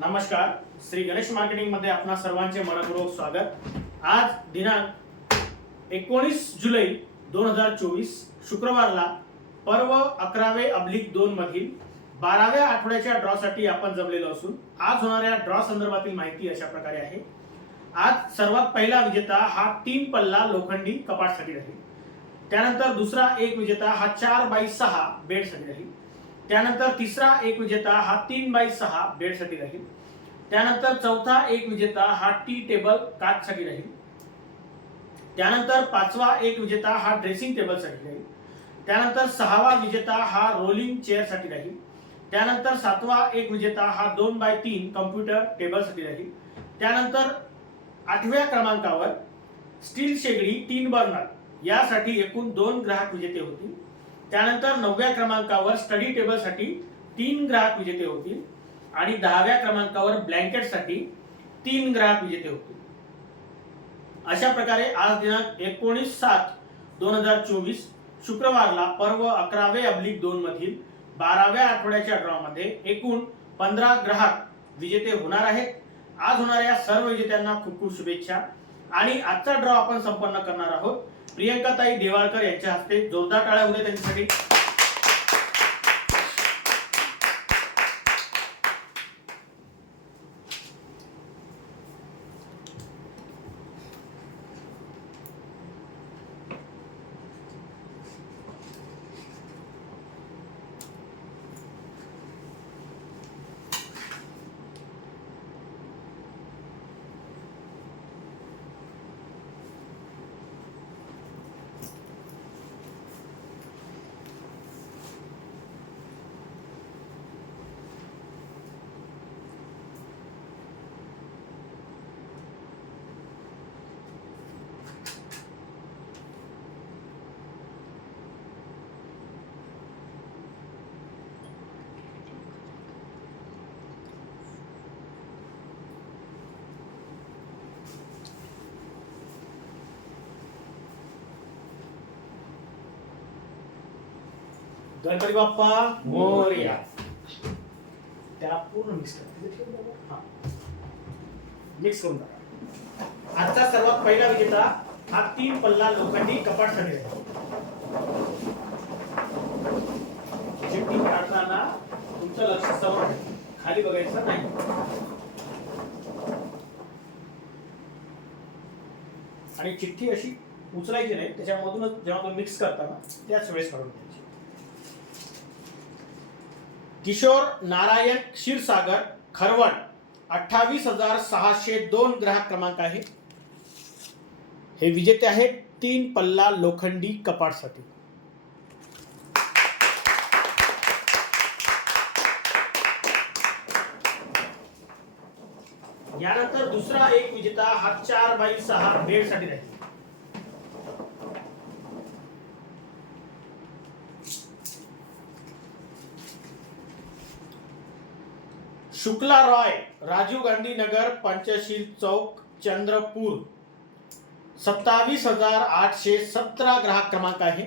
नमस्कार. श्री गणेश मार्केटिंगमध्ये आपणा सर्वांचे मनपूर्वक स्वागत. आज दिनांक एकोणीस जुलै दोन हजार चोवीस शुक्रवारला पर्व अकरावे अब्लिक दोन मधील बाराव्या आठवड्याच्या ड्रॉ साठी आपण जमलेलो असून आज होणाऱ्या ड्रॉ संदर्भातील माहिती अशा प्रकारे आहे. आज सर्वात पहिला विजेता हा तीन पल्ला लोखंडी कपाटसाठी राहील. त्यानंतर दुसरा एक विजेता हा चार बाय सहा बेडसाठी राहील. त्यानंतर तिसरा एक विजेता हा तीन बाय सहा बेडसाठी राहील. त्यानंतर चौथा एक विजेता हा टी टेबल काचसाठी राहील. त्यानंतर पाचवा एक विजेता हा ड्रेसिंग टेबलसाठी राहील. त्यानंतर सहावा विजेता हा रोलिंग चेअरसाठी राहील. त्यानंतर सातवा एक विजेता हा दोन बाय तीन कम्प्युटर टेबलसाठी राहील. त्यानंतर आठव्या क्रमांकावर स्टील शेगडी तीन बर्नर यासाठी एकूण दोन ग्राहक विजेते होतील. त्यानंतर नवव्या क्रमांकावर स्टडी टेबलसाठी तीन ग्राहक विजेते होतील. आणि दहाव्या क्रमांकावर ब्लँकेटसाठी तीन ग्राहक विजेते होते. अशा प्रकारे आज दिनांक एकोणीस सात दोन हजार चोवीस शुक्रवारला पर्व अकरावे अब्लिक दोन मधील बाराव्या आठवड्याच्या ड्रॉ मध्ये एकूण पंधरा ग्राहक विजेते होणार आहेत. आज होणाऱ्या सर्व विजेत्यांना खूप खूप शुभेच्छा. आणि आजचा ड्रॉ आपण संपन्न करणार आहोत. प्रियंकाताई देवाळकर यांच्या हस्ते जोरदार टाळ्या होते त्यांच्यासाठी. गणपती बाप्पा मोरया. त्या पूर्ण मिक्स करा. मिक्स करून टाका. आजचा सर्वात पहिला विजेता हा तीन पल्ला लोकांनी कपाटसाठी चिठ्ठी काढताना तुमचं लक्ष समोर आहे. खाली बघायचं नाही. आणि चिठ्ठी अशी उचलायची नाही. त्याच्यामधूनच जेव्हा तुम्ही मिक्स करताना त्याच वेळेस काढून घ्यायची किशोर नारायण क्षीरसागर खरवण अठ्ठावीस हजार सहाशे दोन ग्राहक क्रमांक आहे. हे विजेते आहेत तीन पल्ला लोखंडी कपाटसाठी. यानंतर दुसरा एक विजेता हा चार बाई सहा बेडसाठी राहील. शुक्ला रॉय राजीव गांधी नगर पंचशील चौक चंद्रपूर. सत्तावीस हजार आठशे सतरा ग्राहक क्रमांक आहे.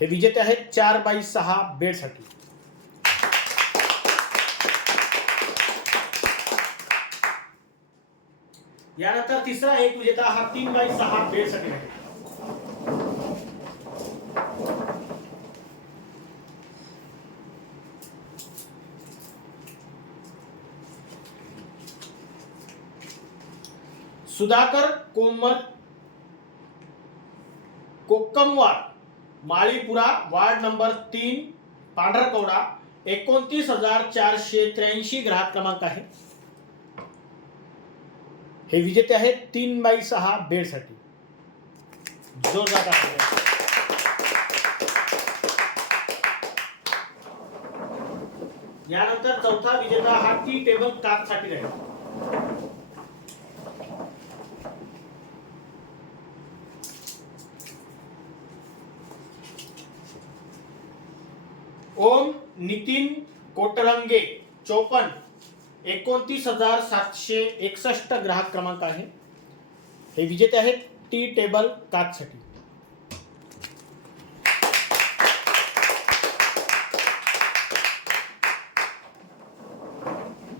हे विजेते आहेत चार बाय सहा बेडसाठी. यानंतर तिसरा एक विजेता हा तीन बाय सहा बेडसाठी आहे. सुधाकर कोमल कोक्कमवार माळीपुरा वार्ड नंबर तीन पांढरकवडा एकोणतीस हजार चारशे त्र्याऐंशी ग्राहक क्रमांक आहे. हे विजेते आहेत तीन बाई सहा बेडसाठी. जोरदार टाळ्या. यानंतर चौथा विजेता हा टी टेबल काचसाठी राहील. ओम नितीन कोटरंगे चौपन्न एकोणतीस हजार सातशे एकसष्ट ग्राहक क्रमांक आहे. हे विजेते आहेत टी टेबल काचसाठी.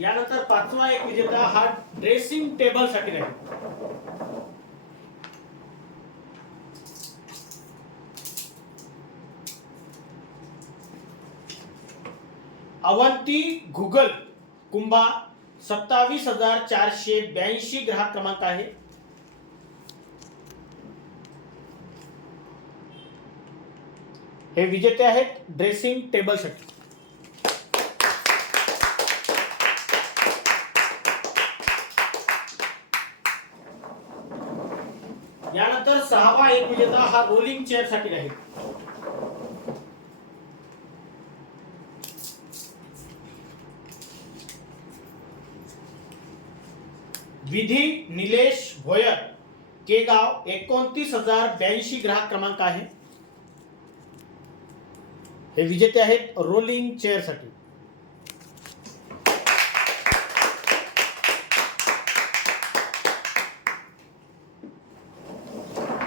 यानंतर पाचवा एक विजेता हा ड्रेसिंग टेबलसाठी राहील. अवंती गुगल कुंभा सत्तावीस हजार चारशे ब्याऐंशी ग्राहक क्रमांक आहे. हे विजेते आहेत ड्रेसिंग टेबलसाठी यानंतर सहावा एक विजेता हा रोलिंग चेअरसाठी राहील विधी निलेश भोयर केगाव एकोणतीस हजार ब्याऐंशी ग्राहक क्रमांक आहे. हे विजेते आहेत रोलिंग चेअरसाठी.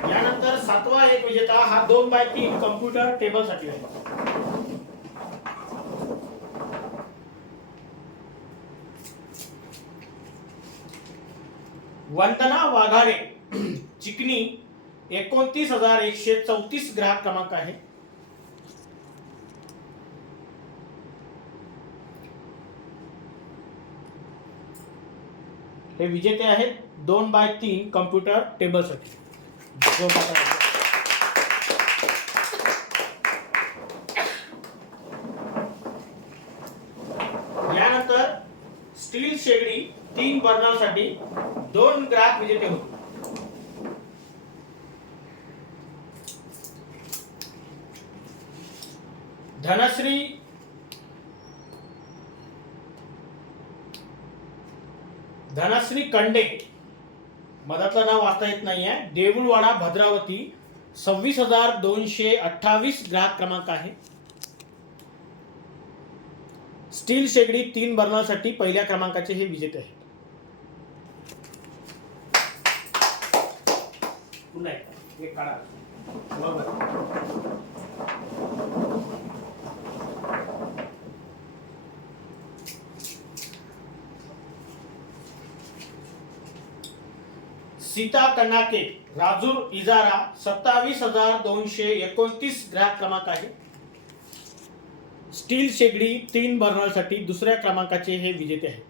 यानंतर सातवा एक विजेता हा दोन बाय तीन कम्प्युटर टेबलसाठी आहे. एकोणतीस हजार एकशे चौतीस ग्राहक क्रमांक आहे. हे विजेते आहेत दोन बाय तीन कम्प्युटर टेबलसाठी. यानंतर स्टील शेगडी तीन बर्नरसाठी दोन ग्राहक विजेते होते. धनश्री कंडे. मधातलं नाव वाचता येत नाहीये. देऊळवाडा भद्रावती सव्वीस हजार दोनशे अठ्ठावीस ग्राहक क्रमांक आहे. स्टील शेगडी तीन बर्नरसाठी पहिल्या क्रमांकाचे हे विजेते आहेत. पुन्हा एकदा, एक काढा. बरोबर. सीता कन्नाके राजूर इजारा सत्तावीस हजार दोनशे एकोणतीस ग्राहक क्रमांक आहे. स्टील शेगडी तीन बर्नरसाठी दुसऱ्या क्रमांकाचे हे विजेते आहेत.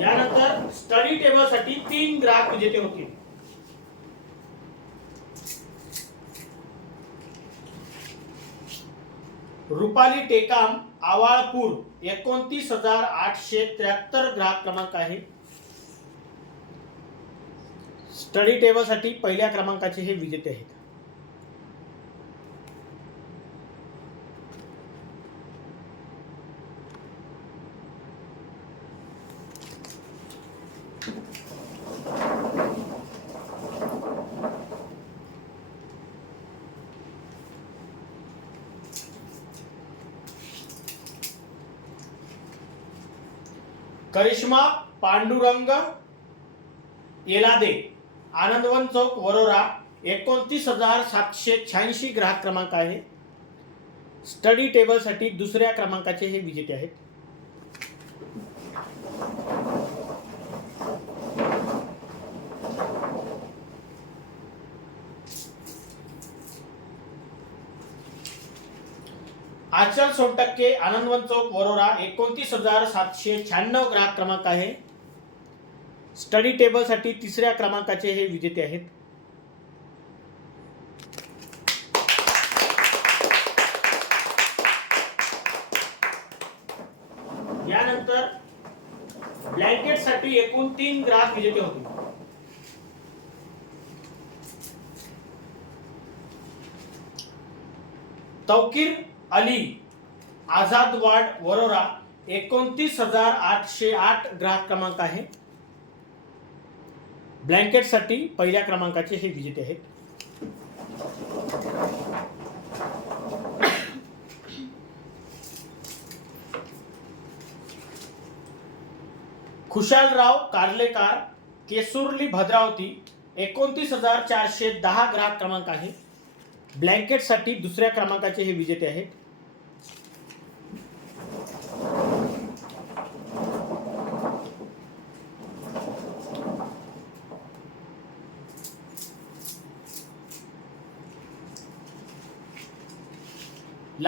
यानंतर स्टडी टेबलसाठी तीन ग्राहक विजेते होतील. रुपाली टेकाम आवाळपूर एकोणतीस हजार आठशे त्र्याहत्तर ग्राहक क्रमांक आहे. स्टडी टेबलसाठी पहिल्या क्रमांकाचे हे विजेते आहेत. करिश्मा पांडुरंग येलादे आनंदवन चौक वरोरा एकोणतीस हजार सातशे शहाऐंशी ग्राहक क्रमांक आहे. स्टडी टेबलसाठी दुसऱ्या क्रमांकाचे हे विजेते आहेत. आचल सोनटक्के आनंदवन चौक वरोरा एकोणतीस हजार सातशे शहाण्णव ग्राहक क्रमांक आहे. स्टडी टेबलसाठी तिसऱ्या क्रमांकाचे हे विजेते आहेत. यानंतर ब्लँकेटसाठी एकूण तीन ग्राहक विजेते होते. तौकीर अली आझाद वार्ड वरोरा एकोणतीस हजार आठशे आठ ग्राहक क्रमांक आहे. ब्लँकेटसाठी पहिल्या क्रमांकाचे हे विजेते आहेत. खुशालराव कार्लेकार केसुर्ली भद्रावती एकोणतीस हजार चारशे दहा ग्राहक क्रमांक आहे. ब्लँकेटसाठी दुसऱ्या क्रमांकाचे हे विजेते आहेत.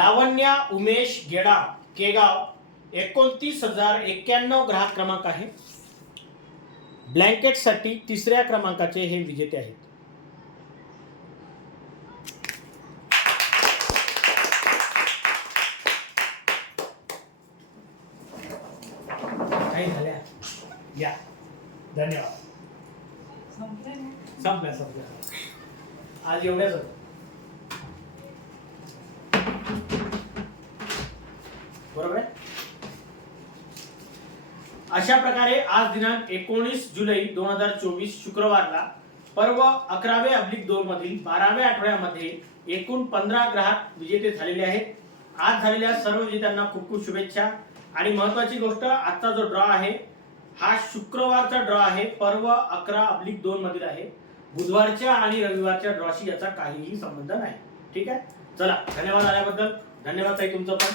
लावण्या उमेश गेडा केगाव एकोणतीस हजार एक्क्याण्णव ग्राहक क्रमांक आहे. ब्लँकेटसाठी तिसऱ्या क्रमांकाचे हे विजेते आहेत. काही झाल्या? या. धन्यवाद. संपल्या संपल्या. आज एवढ्याच होतं. बरोबर आहे अशा प्रकारे आज दिनांक एकोणीस जुलै दोन हजार चोवीस शुक्रवारला पर्व अकरावे अब्लिक दोन मधील बाराव्या आठवड्यामध्ये एकूण पंधरा ग्राहक विजेते झालेले आहेत. आज झालेल्या सर्व विजेत्यांना खूप खूप शुभेच्छा. आणि महत्वाची गोष्ट आजचा जो ड्रॉ आहे हा शुक्रवारचा ड्रॉ आहे. पर्व अकरा अब्लिक दोन मधील आहे. बुधवारच्या आणि रविवारच्या ड्रॉशी याचा काहीही संबंध नाही. ठीक आहे? चला धन्यवाद आल्याबद्दल. धन्यवाद ताई तुमचं पण.